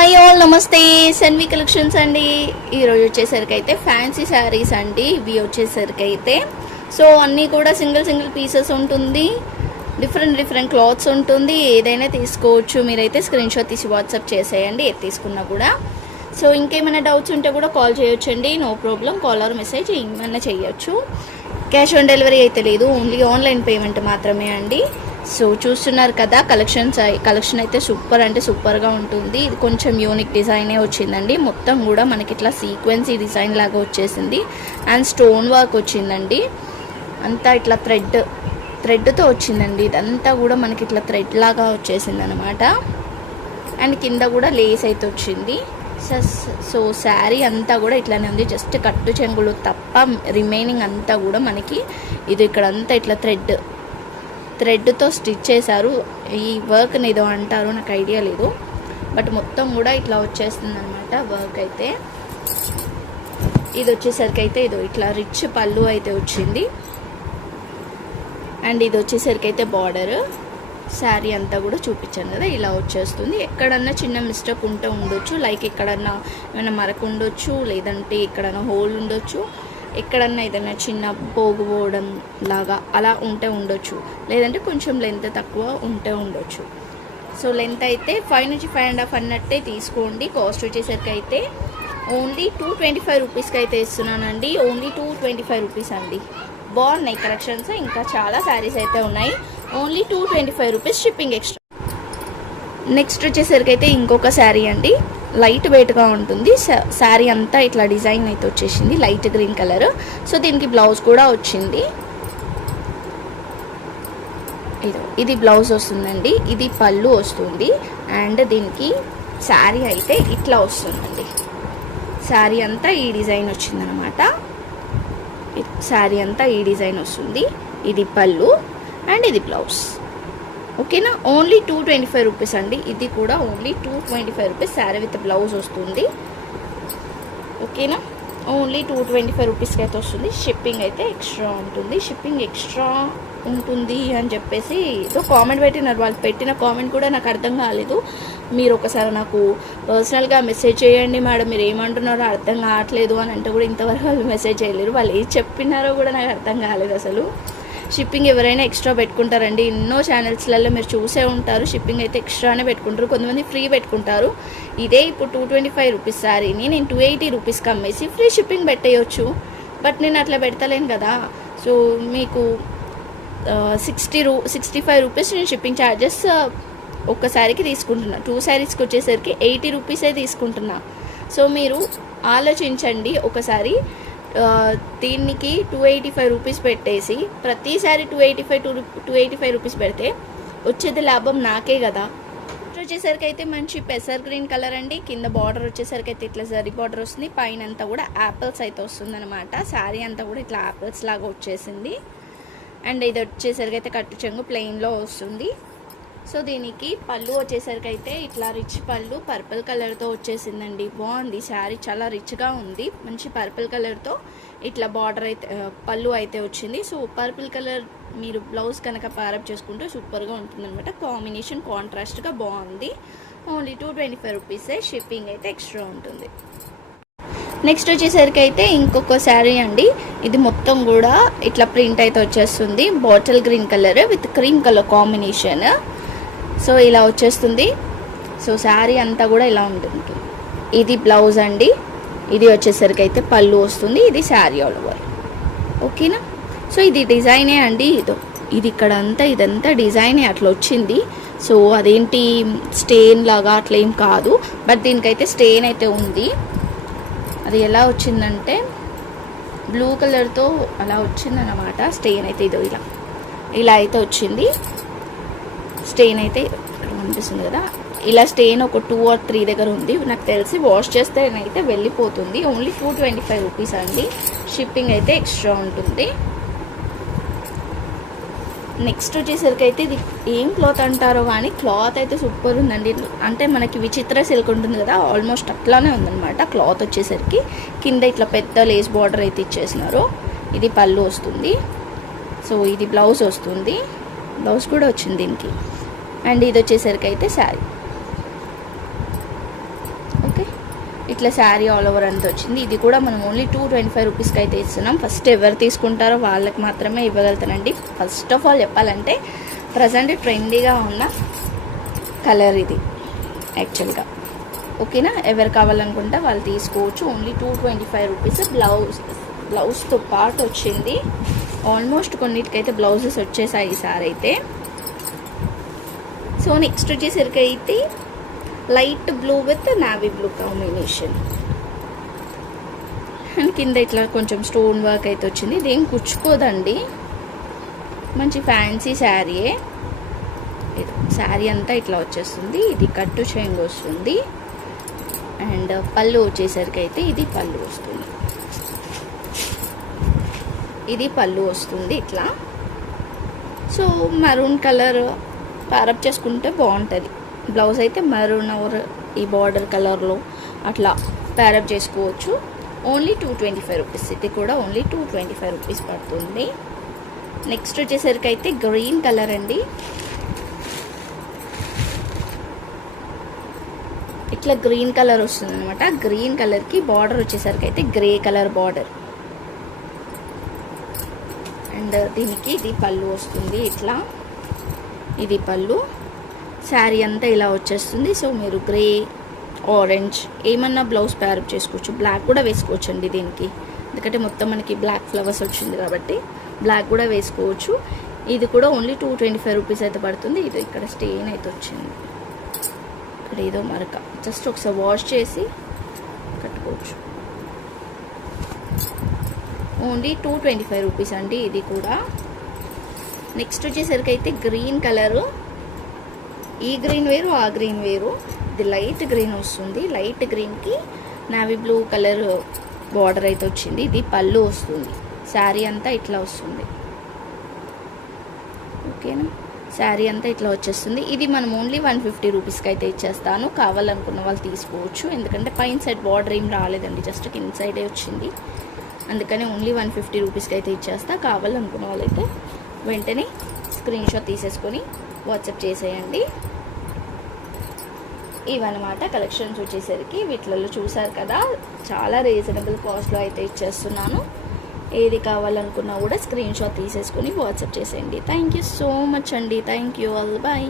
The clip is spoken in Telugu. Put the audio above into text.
హాయ్ ఆల్, నమస్తే. సన్వి కలెక్షన్స్ అండి. ఈరోజు వచ్చేసరికి అయితే ఫ్యాన్సీ శారీస్ అండి. ఇవి వచ్చేసరికి అయితే సో అన్నీ కూడా సింగిల్ పీసెస్ ఉంటుంది. డిఫరెంట్ క్లాత్స్ ఉంటుంది. ఏదైనా తీసుకోవచ్చు. మీరైతే స్క్రీన్ షాట్ తీసి వాట్సాప్ చేసేయండి ఏది తీసుకున్నా కూడా. సో ఇంకేమైనా డౌట్స్ ఉంటే కూడా కాల్ చేయొచ్చండి. No problem. Call or message ఏమైనా చేయొచ్చు. క్యాష్ ఆన్ డెలివరీ అయితే లేదు, ఓన్లీ ఆన్లైన్ పేమెంట్ మాత్రమే అండి. సో చూస్తున్నారు కదా, కలెక్షన్ అయితే సూపర్ అంటే సూపర్గా ఉంటుంది. ఇది కొంచెం యూనిక్ డిజైనే వచ్చిందండి. మొత్తం కూడా మనకి ఇట్లా సీక్వెన్సీ డిజైన్ లాగా వచ్చేసింది అండ్ స్టోన్ వర్క్ వచ్చిందండి. అంతా ఇట్లా థ్రెడ్తో వచ్చిందండి. ఇదంతా కూడా మనకి ఇట్లా థ్రెడ్ లాగా వచ్చేసింది అనమాట. అండ్ కింద కూడా లేస్ అయితే వచ్చింది. సో శారీ అంతా కూడా ఇట్లానే ఉంది. జస్ట్ కట్టు చెంగులు తప్ప రిమైనింగ్ అంతా కూడా మనకి ఇది ఇక్కడంతా ఇట్లా థ్రెడ్తో స్టిచ్ చేశారు. ఈ వర్క్ని ఏదో అంటారు, నాకు ఐడియా లేదు. బట్ మొత్తం కూడా ఇట్లా వచ్చేస్తుంది అనమాట వర్క్ అయితే. ఇది వచ్చేసరికి అయితే ఇదో ఇట్లా రిచ్ పళ్ళు అయితే వచ్చింది. అండ్ ఇది వచ్చేసరికి అయితే బార్డర్. శారీ అంతా కూడా చూపించాను కదా, ఇలా వచ్చేస్తుంది. ఎక్కడన్నా చిన్న మిస్టేక్ ఉంటే ఉండొచ్చు, లైక్ ఎక్కడన్నా ఏమైనా మరక ఉండొచ్చు, లేదంటే ఎక్కడన్నా హోల్ ఉండొచ్చు, ఎక్కడన్నా ఏదైనా చిన్న పోగుపోవడం లాగా అలా ఉంటే ఉండొచ్చు, లేదంటే కొంచెం లెంత్ తక్కువ ఉంటే ఉండొచ్చు. సో లెంత్ అయితే 5 నుంచి 5.5 అన్నట్టే తీసుకోండి. కాస్ట్ వచ్చేసరికి అయితే ఓన్లీ 225 రూపీస్కి అయితే ఇస్తున్నానండి. ఓన్లీ 225 రూపీస్ అండి. బాగున్నాయి కలెక్షన్స్. ఇంకా చాలా శారీస్ అయితే ఉన్నాయి. Only 225 rupees, shipping extra. Next వచ్చేసరికి అయితే ఇంకొక శారీ అండి. లైట్ వెయిట్గా ఉంటుంది. శారీ అంతా ఇట్లా డిజైన్ అయితే వచ్చేసింది, లైట్ గ్రీన్ కలర్. సో దీనికి బ్లౌజ్ కూడా వచ్చింది. ఇది బ్లౌజ్ వస్తుందండి. ఇది పళ్ళు వస్తుంది. అండ్ దీనికి శారీ అయితే ఇట్లా వస్తుందండి. శారీ అంతా ఈ డిజైన్ వచ్చిందనమాట. శారీ అంతా ఈ డిజైన్ వస్తుంది. ఇది పళ్ళు అండ్ ఇది బ్లౌజ్. ఓకేనా. ఓన్లీ 225 రూపీస్ అండి. ఇది కూడా only 225 rupees. Sari with blouse వస్తుంది. ఓకేనా. ఓన్లీ 225 రూపీస్కి అయితే వస్తుంది. షిప్పింగ్ అయితే ఎక్స్ట్రా ఉంటుంది. షిప్పింగ్ ఎక్స్ట్రా ఉంటుంది అని చెప్పేసి ఏదో కామెంట్ పెట్టినారు. వాళ్ళు పెట్టిన కామెంట్ కూడా నాకు అర్థం కాలేదు. మీరు ఒకసారి నాకు పర్సనల్గా మెసేజ్ చేయండి మేడం, మీరు ఏమంటున్నారో అర్థం కావట్లేదు అని అంటే కూడా ఇంతవరకు వాళ్ళు మెసేజ్ చేయలేరు. వాళ్ళు ఏది చెప్పినారో కూడా నాకు అర్థం కాలేదు అసలు. షిప్పింగ్ ఎవరైనా ఎక్స్ట్రా పెట్టుకుంటారండి. ఎన్నో ఛానల్స్లలో మీరు చూసే ఉంటారు. షిప్పింగ్ అయితే ఎక్స్ట్రానే పెట్టుకుంటారు. కొంతమంది ఫ్రీ పెట్టుకుంటారు. ఇదే ఇప్పుడు 225 రూపీస్ శారీని నేను 280 రూపీస్కి అమ్మేసి ఫ్రీ షిప్పింగ్ బట్ నేను అట్లా పెడతలేను కదా. సో మీకు 65 రూపీస్ నేను షిప్పింగ్ ఛార్జెస్ ఒక్క శారీకి తీసుకుంటున్నా. 2 శారీస్కి వచ్చేసరికి 80 రూపీసే తీసుకుంటున్నా. సో మీరు ఆలోచించండి ఒకసారి. దీనికి 285 రూపీస్ పెట్టేసి ప్రతిసారి 285 రూపీస్ పెడితే వచ్చేది లాభం నాకే కదా. వచ్చేసరికి అయితే మంచి పెసర్ గ్రీన్ కలర్ అండి. కింద బార్డర్ వచ్చేసరికి అయితే ఇట్లా జరీ బార్డర్ వస్తుంది. పైన అంతా కూడా యాపిల్స్ అయితే వస్తుంది అనమాట. శారీ అంతా కూడా ఇట్లా యాపిల్స్ లాగా వచ్చేసింది. అండ్ ఇది వచ్చేసరికి అయితే కట్టు చెంగు ప్లెయిన్లో వస్తుంది. సో దీనికి పళ్ళు వచ్చేసరికి అయితే ఇట్లా రిచ్ పళ్ళు పర్పుల్ కలర్తో వచ్చేసిందండి. బాగుంది శారీ, చాలా రిచ్గా ఉంది. మంచి పర్పుల్ కలర్తో ఇట్లా బార్డర్ అయితే పళ్ళు అయితే వచ్చింది. సో పర్పుల్ కలర్ మీరు బ్లౌజ్ కనుక ప్యారప్ చేసుకుంటే సూపర్గా ఉంటుంది అనమాట. కాంబినేషన్ కాంట్రాస్ట్గా బాగుంది. ఓన్లీ 225 రూపీసే. షిప్పింగ్ అయితే ఎక్స్ట్రా ఉంటుంది. నెక్స్ట్ వచ్చేసరికి అయితే ఇంకొక శారీ అండి. ఇది మొత్తం కూడా ఇట్లా ప్రింట్ అయితే వచ్చేస్తుంది. Bottle green colour with cream colour combination. So ఇలా వచ్చేస్తుంది. సో శారీ అంతా కూడా ఇలా ఉంటుంది. ఇది బ్లౌజ్ అండి. ఇది వచ్చేసరికి అయితే పళ్ళు వస్తుంది. ఇది శారీ ఆల్ ఓవర్. ఓకేనా. సో ఇది డిజైనే అండి. ఇది ఇక్కడ అంతా ఇదంతా డిజైనే అట్లా వచ్చింది. సో అదేంటి స్టెయిన్ లాగా అట్లా ఏం కాదు. బట్ దీనికైతే స్టెయిన్ అయితే ఉంది. అది ఎలా వచ్చిందంటే బ్లూ కలర్తో అలా వచ్చిందన్నమాట. స్టెయిన్ అయితే ఇదో ఇలా అయితే వచ్చింది. స్టెయిన్ అయితే ఇక్కడ కనిపిస్తుంది కదా, ఇలా స్టెయిన్ ఒక 2 or 3 దగ్గర ఉంది. నాకు తెలిసి వాష్ చేస్తేనైతే వెళ్ళిపోతుంది. ఓన్లీ 225 రూపీస్ అండి. షిప్పింగ్ అయితే ఎక్స్ట్రా ఉంటుంది. నెక్స్ట్ వచ్చేసరికి అయితే ఇది ఏం క్లాత్ అంటారో కానీ క్లాత్ అయితే సూపర్ ఉందండి. అంటే మనకి విచిత్ర సిల్క్ ఉంటుంది కదా, ఆల్మోస్ట్ అట్లానే ఉందన్నమాట. క్లాత్ వచ్చేసరికి కింద ఇట్లా పెద్ద లేస్ బార్డర్ అయితే ఇచ్చేసినారు. ఇది పళ్ళు వస్తుంది. సో ఇది బ్లౌజ్ వస్తుంది. బ్లౌజ్ కూడా వచ్చింది దీనికి. అండ్ ఇది వచ్చేసరికి అయితే శారీ. ఇట్లా శారీ ఆల్ ఓవర్ అంతా వచ్చింది. ఇది కూడా మనం ఓన్లీ 225 రూపీస్కి అయితే ఇస్తున్నాం. ఫస్ట్ ఎవరు తీసుకుంటారో వాళ్ళకి మాత్రమే ఇవ్వగలుగుతానండి. ఫస్ట్ ఆఫ్ ఆల్ చెప్పాలంటే ప్రజెంట్ ట్రెండీగా ఉన్న కలర్ ఇది యాక్చువల్గా. ఓకేనా, ఎవరు కావాలనుకుంటే వాళ్ళు తీసుకోవచ్చు. Only 225 rupees. బ్లౌజ్తో పాటు వచ్చింది. ఆల్మోస్ట్ కొన్నిటికైతే బ్లౌజెస్ వచ్చేసాయి ఈసారి అయితే. సో నెక్స్ట్ వచ్చేసరికి అయితే light blue with navy blue combination and కింద ఇట్లా కొంచెం స్టోన్ వర్క్ అయితే వచ్చింది. ఇదేం కుచ్చుకోదండి, మంచి ఫ్యాన్సీ శారీయే. శారీ అంతా ఇట్లా వచ్చేస్తుంది. ఇది కట్టు చెంగు వస్తుంది. అండ్ పళ్ళు వచ్చేసరికి అయితే ఇది పళ్ళు వస్తుంది. ఇది పళ్ళు వస్తుంది ఇట్లా. సో మరూన్ కలర్ ప్యారప్ చేసుకుంటే బాగుంటుంది. బ్లౌజ్ అయితే మరూన్ ఆర్ ఈ బార్డర్ కలర్లో అట్లా ప్యారప్ చేసుకోవచ్చు. Only 225 rupees. ఇది కూడా ఓన్లీ 225 రూపీస్ పడుతుంది. నెక్స్ట్ వచ్చేసరికి అయితే గ్రీన్ కలర్ అండి. ఇట్లా గ్రీన్ కలర్ వస్తుంది అనమాట. గ్రీన్ కలర్కి బార్డర్ వచ్చేసరికి అయితే గ్రే కలర్ బార్డర్. అండ్ దీనికి ఇది పళ్ళు వస్తుంది ఇట్లా. ఇది పళ్ళు. శారీ అంతా ఇలా వచ్చేస్తుంది. సో మీరు గ్రే, ఆరెంజ్ ఏమన్నా బ్లౌజ్ ప్యారప్ చేసుకోవచ్చు. బ్లాక్ కూడా వేసుకోవచ్చు అండి దీనికి, ఎందుకంటే మొత్తం మనకి బ్లాక్ ఫ్లవర్స్ వచ్చింది కాబట్టి బ్లాక్ కూడా వేసుకోవచ్చు. ఇది కూడా ఓన్లీ 225 రూపీస్ అయితే పడుతుంది. ఇది ఇక్కడ స్టెయిన్ అయితే వచ్చింది, ఇక్కడ ఏదో మరక. జస్ట్ ఒకసారి వాష్ చేసి కట్టుకోవచ్చు. ఓన్లీ 225 రూపీస్ అండి ఇది కూడా. నెక్స్ట్ వచ్చేసరికి అయితే గ్రీన్ కలరు. ఈ గ్రీన్ వేరు, ఆ గ్రీన్ వేరు. ఇది లైట్ గ్రీన్ వస్తుంది. లైట్ గ్రీన్కి నావీ బ్లూ కలర్ బార్డర్ అయితే వచ్చింది. ఇది పళ్ళు వస్తుంది. శారీ అంతా ఇట్లా వస్తుంది. ఓకేనా, శారీ అంతా ఇట్లా వచ్చేస్తుంది. ఇది మనం ఓన్లీ 150 రూపీస్కి అయితే ఇచ్చేస్తాను. కావాలనుకున్న వాళ్ళు తీసుకోవచ్చు. ఎందుకంటే పైన సైడ్ బార్డర్ ఏం రాలేదండి, జస్ట్ కింద సైడే వచ్చింది. అందుకని ఓన్లీ 150 రూపీస్కి అయితే ఇచ్చేస్తా. కావాలనుకున్న వాళ్ళైతే వెంటనే స్క్రీన్ షాట్ తీసేసుకొని వాట్సాప్ చేసేయండి. ఇవన్నమాట కలెక్షన్స్ వచ్చేసరికి. వీటిలలో చూసారు కదా, చాలా రీజనబుల్ కాస్ట్లో అయితే ఇచ్చేస్తున్నాను. ఏది కావాలనుకున్నా కూడా స్క్రీన్ షాట్ తీసేసుకొని వాట్సాప్ చేసేయండి. థ్యాంక్ యూ సో మచ్ అండి. Thank you all. బాయ్.